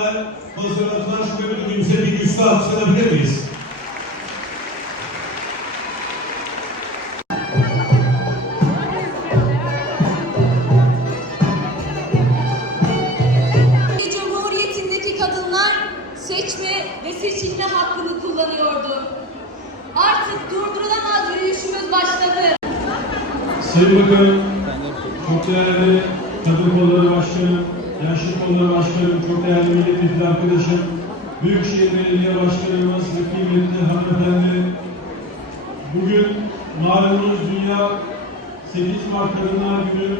beraber hazırlatılan şu müdürümüze bir güçlü alkışlanabilir miyiz? Cumhuriyetindeki kadınlar seçme ve seçilme hakkını kullanıyordu. Artık durdurulamaz yürüyüşümüz başladı. Sayın Bakanım, çok değerli Kadın Kolları Başkanı, Gençlik Kolları Başkanım, çok değerli milletvekili arkadaşım, Büyükşehir Belediye Başkanımız kıymetli hanımefendi, bugün malumunuz Dünya 8 Mart Kadınlar Günü,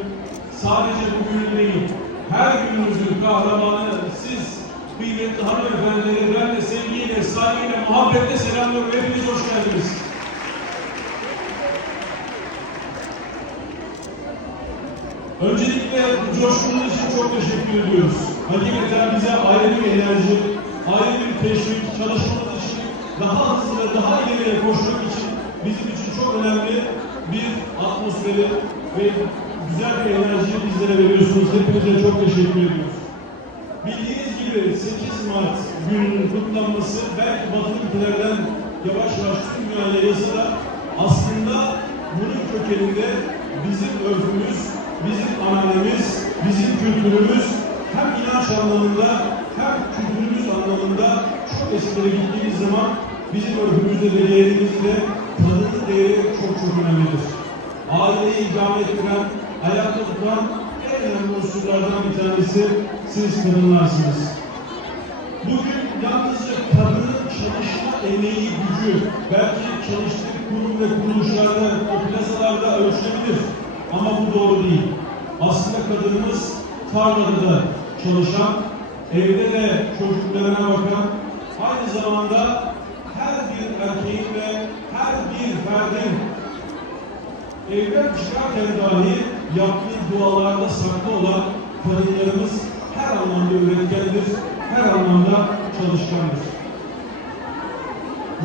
sadece bugün değil, her günümüzün kahramanı siz kıymetli hanımefendileri ben de sevgiyle, saygıyla, muhabbetle selamlıyorum. Hepiniz hoş geldiniz. Öncelikle bu coşkunuz için çok teşekkür ediyoruz. Hakikaten bize ayrı bir enerji, ayrı bir teşvik, çalışmamız için daha hızlı ve daha ileriye koşmak için bizim için çok önemli bir atmosferi ve güzel bir enerji bizlere veriyorsunuz. Hepinize çok teşekkür ediyoruz. Bildiğiniz gibi 8 Mart gününün kutlanması belki batılı ülkelerden yavaş yavaş tüm dünyaya da aslında bunun kökeninde bizim örfümüz, bizim ananemiz, bizim kültürümüz hem inanç anlamında hem kültürümüz anlamında çok eskilere gittiğimiz zaman bizim örfümüzde ve değerimizde kadının değeri çok çok önemlidir. Aileyi idame ettiren, ayakta tutan en önemli unsurlardan bir tanesi siz kadınlarsınız. Bugün yalnızca kadının çalışma emeği, gücü, belki çalıştığı kurum ve kuruluşlarda, o plazalarda ölçülebilir. Ama bu doğru değil. Aslında kadınımız tarlada da çalışan, evde de çocuklarına bakan, aynı zamanda her bir erkeğin ve her bir ferdin evden çıkarken dahi yaptığı dualarda saklı olan kadınlarımız her anlamda üretkendir, her anlamda çalışkandır.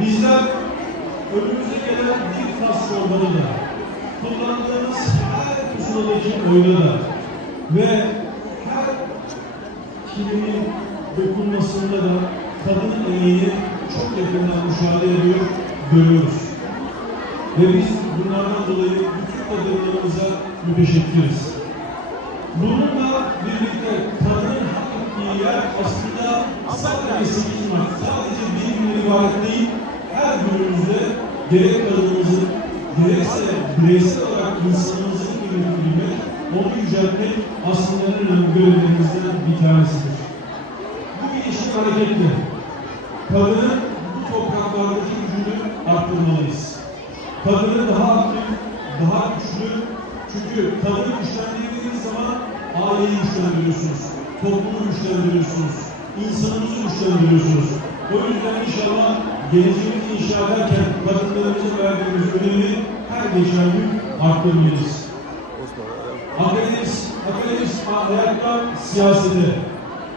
Bizler önümüze gelen bir tas da, kullandığımız her pusuladaki oyuna da ve her kilimin dokunmasında da kadının emeğini çok yakından müşahede ediyor, görüyoruz. Ve biz bunlardan dolayı bütün kadınlarımıza müteşekkiriz. Bununla birlikte kadının hak ettiği yer aslında sadece 8 Mart, sadece bir gün ibaret değil, her günümüzde gerek kadınımızın, gerekse bireysel olarak insanımızın bilmek, onu yüceltmek aslında en önemli görevlerimizden bir tanesidir. Bu gelişim hareketli. Kadının bu topraklardaki gücünü arttırmalıyız. Kadını daha aktif, daha güçlü. Çünkü kadını güçlendirdiğiniz zaman aileyi güçlendiriyorsunuz. Toplumu güçlendiriyorsunuz. insanımızı güçlendiriyorsunuz. O yüzden inşallah geleceğimizi inşa ederken kadınlarımıza verdiğimiz önemi gün arttırmalıyız. Akademik, akademik hayattan siyasete,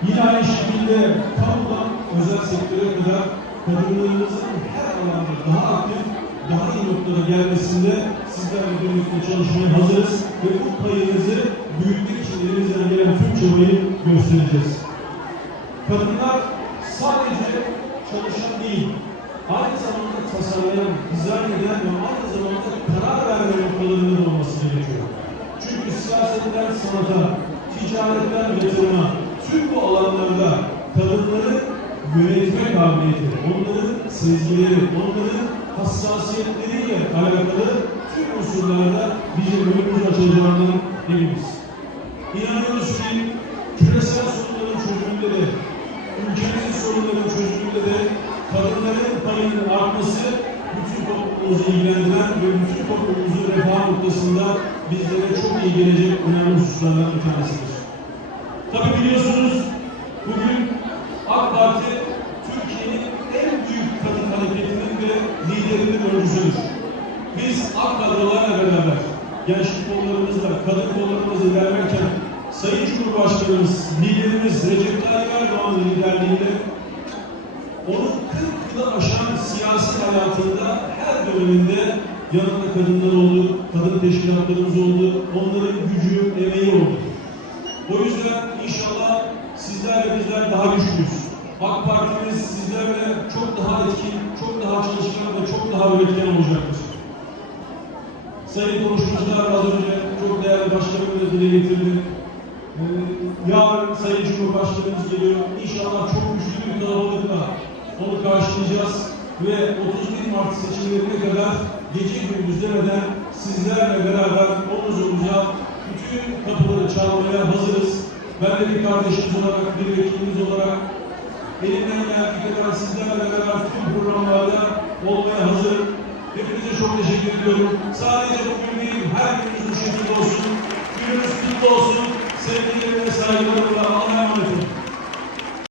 yine aynı şekilde kamudan özel sektöre kadar kadınlarımızın her alanda daha aktif, daha iyi noktada gelmesinde sizlerle birlikte çalışmaya hazırız ve bu payınızı büyütmek için elimizden gelen tüm çabayı göstereceğiz. Kadınlar sadece çalışan değil, aynı zamanda tasarlayan, dizayn eden ve aynı zamanda karar verme noktalarında da olması gerekiyor. Çünkü siyasetten sanata, ticaretten yatırıma, tüm bu alanlarda kadınları yönetme kabiliyeti, onların sezgileri, onların hassasiyetleriyle alakalı tüm unsurlarda bizim önümüz açılacağından eminiz. İnanıyoruz ki kadınların payının artması bütün toplumumuzu ilgilendiren ve bütün toplumumuzun refah noktasında bizlere çok iyi gelecek önemli hususlardan bir tanesidir. Tabii biliyorsunuz bugün AK Parti Türkiye'nin en büyük kadın hareketinin ve liderinin öncüsüdür. Biz AK kadrolarla beraber gençlik kollarımızla, kadın kollarımızla ilerlerken Sayın Cumhurbaşkanımız, liderimiz Recep Tayyip Erdoğan'ın liderliğinde onun 40 yılı aşan siyasi hayatında her döneminde yanında kadınlar oldu, kadın teşkilatlarımız oldu, onların gücü, emeği oldu. O yüzden inşallah sizlerle bizler daha güçlüyüz. AK Partimiz sizlerle çok daha etkin, çok daha çalışkan ve çok daha üretken olacaktır. Sayın konuşmacılar az önce çok değerli başkanım da dile getirdi. Ee, yarın Sayın Cumhurbaşkanımız geliyor. İnşallah çok güçlü bir kalabalıkla onu karşılayacağız ve 31 Mart seçimlerine kadar gece gündüz demeden sizlerle beraber omuz omuza bütün kapıları çalmaya hazırız. Ben de bir kardeşimiz olarak, bir vekilimiz olarak elimden geldiği kadar sizlerle beraber tüm programlarda olmaya hazırım. Hepinize çok teşekkür ediyorum. Sadece bugün değil, her gününüz bu şekilde olsun. Gününüz kutlu olsun. Sevgilerimle, saygılarımla